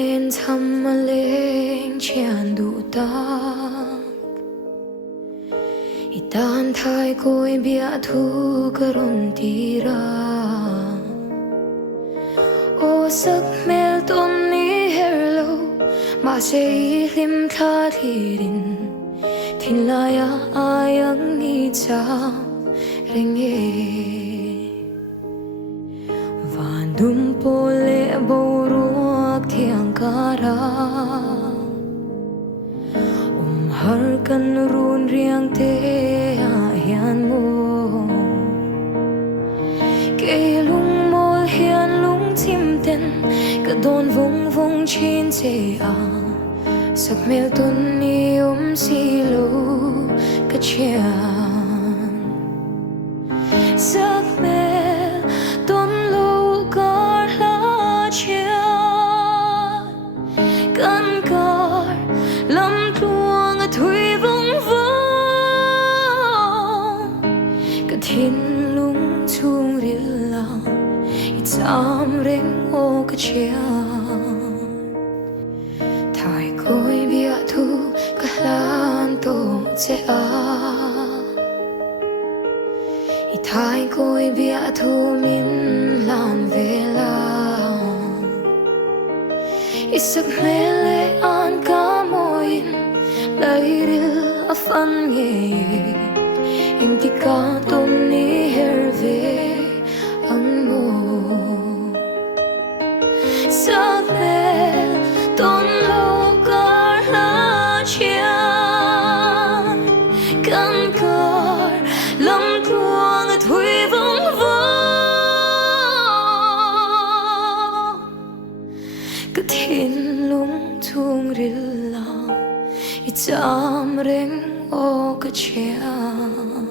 nên thăm mà lên chèn đủ ta itan thai koi bia thu karon tira o sak mel ton ni hello ma se lim kha thirin thin laya ayang ni cha renge van dum pole boruak thiang kara har kan run riang te a hian mo ke lung mol hian lung chim ten ka don vung vung chin che a sak mel ton ni si lo ka chian sak mel ton lo kar la chian kan kar lam tuang a thui vung vung ka thin lung chung ril la i cham reng o ka chian thai koi bia thu ka lan to che a i thai koi bia thu min lan vela isak mele an ka moin lairil afan nge ing ti ka ton ni herve ang mo sak mel ton lo kar la chian kan kar lam tuang at hui vong vong ka thin lung chung ril la i cham reng o ka chian